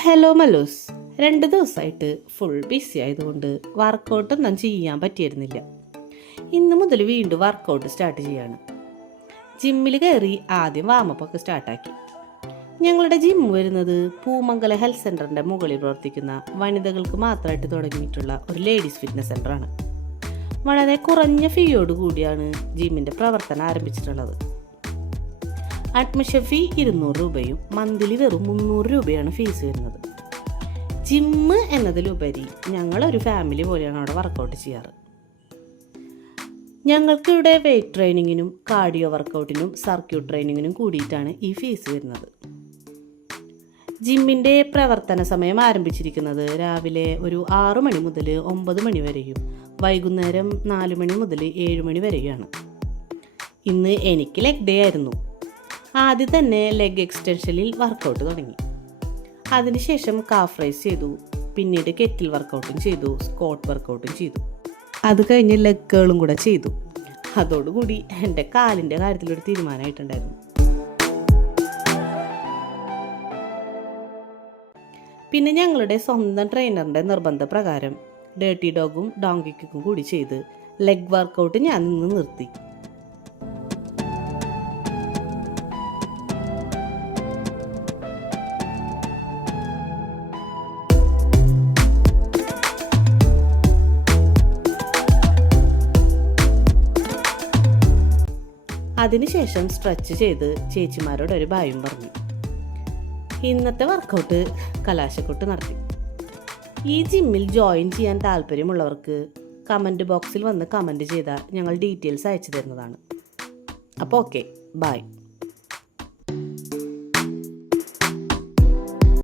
Hello Mallus, 2 ദിവസമായിട്ട് full busy ആയതുകൊണ്ട് വർക്കൗട്ടൊന്നും ചെയ്യാൻ പറ്റിയിരുന്നില്ല. ഇന്ന് മുതൽ വീണ്ടും വർക്കൗട്ട് സ്റ്റാർട്ട് ചെയ്യാണ്. ജിമ്മിൽ കയറി ആദ്യം വാമപ്പൊക്കെ സ്റ്റാർട്ടാക്കി. ഞങ്ങളുടെ ജിം വരുന്നത് പൂമംഗല ഹെൽത്ത് സെൻ്ററിൻ്റെ മുകളിൽ പ്രവർത്തിക്കുന്ന വനിതകൾക്ക് മാത്രമായിട്ട് തുടങ്ങിയിട്ടുള്ള ഒരു ലേഡീസ് ഫിറ്റ്നസ് സെൻ്ററാണ്. വളരെ കുറഞ്ഞ ഫീയോട് കൂടിയാണ് ജിമ്മിൻ്റെ പ്രവർത്തനം ആരംഭിച്ചിട്ടുള്ളത്. അഡ്മിഷൻ ഫീ 200 രൂപയും മന്ത്ലി വെറും 300 രൂപയാണ് ഫീസ് വരുന്നത്. ജിമ്മ് എന്നതിലുപരി ഞങ്ങളൊരു ഫാമിലി പോലെയാണ് അവിടെ വർക്കൗട്ട് ചെയ്യാറ്. ഞങ്ങൾക്കിവിടെ വെയ്റ്റ് ട്രെയിനിങ്ങിനും കാർഡിയോ വർക്കൗട്ടിനും സർക്യൂട്ട് ട്രെയിനിങ്ങിനും കൂടിയിട്ടാണ് ഈ ഫീസ് വരുന്നത്. ജിമ്മിൻ്റെ പ്രവർത്തന സമയം ആരംഭിച്ചിരിക്കുന്നത് രാവിലെ ഒരു 6 മണി മുതൽ 9 മണി വരെയും വൈകുന്നേരം 4 മണി മുതൽ 7 മണി വരെയുമാണ്. ഇന്ന് എനിക്ക് ലെഗ് ഡേ ആയിരുന്നു. ആദ്യം തന്നെ ലെഗ് എക്സ്റ്റൻഷനിൽ വർക്കൗട്ട് തുടങ്ങി. അതിനുശേഷം കാഫ് റൈസ് ചെയ്തു. പിന്നീട് കെറ്റിൽ വർക്കൗട്ടും ചെയ്തു, സ്ക്വാട്ട് വർക്കൗട്ടും ചെയ്തു. അത് കഴിഞ്ഞ് ലെഗ് കേളും കൂടെ ചെയ്തു. അതോടുകൂടി എൻ്റെ കാലിൻ്റെ കാര്യത്തിലൊരു തീരുമാനമായിട്ടുണ്ടായിരുന്നു. പിന്നെ ഞങ്ങളുടെ സ്വന്തം ട്രെയിനറിൻ്റെ നിർബന്ധപ്രകാരം ഡേർട്ടി ഡോഗും ഡോങ്കി കിക്കും കൂടി ചെയ്ത് ലെഗ് വർക്കൗട്ട് ഞാൻ നിന്ന് നിർത്തി. അതിനുശേഷം സ്ട്രെച്ച് ചെയ്ത് ചേച്ചിമാരോട് ഒരു ബായും പറഞ്ഞു. ഇന്നത്തെ വർക്കൗട്ട് കലാശക്കൊട്ട് നടത്തി. ഈ ജിമ്മിൽ ജോയിൻ ചെയ്യാൻ താല്പര്യമുള്ളവർക്ക് കമൻറ്റ് ബോക്സിൽ വന്ന് കമൻറ്റ് ചെയ്താൽ ഞങ്ങൾ ഡീറ്റെയിൽസ് അയച്ചു തരുന്നതാണ്. അപ്പോൾ ഓക്കെ, ബൈ.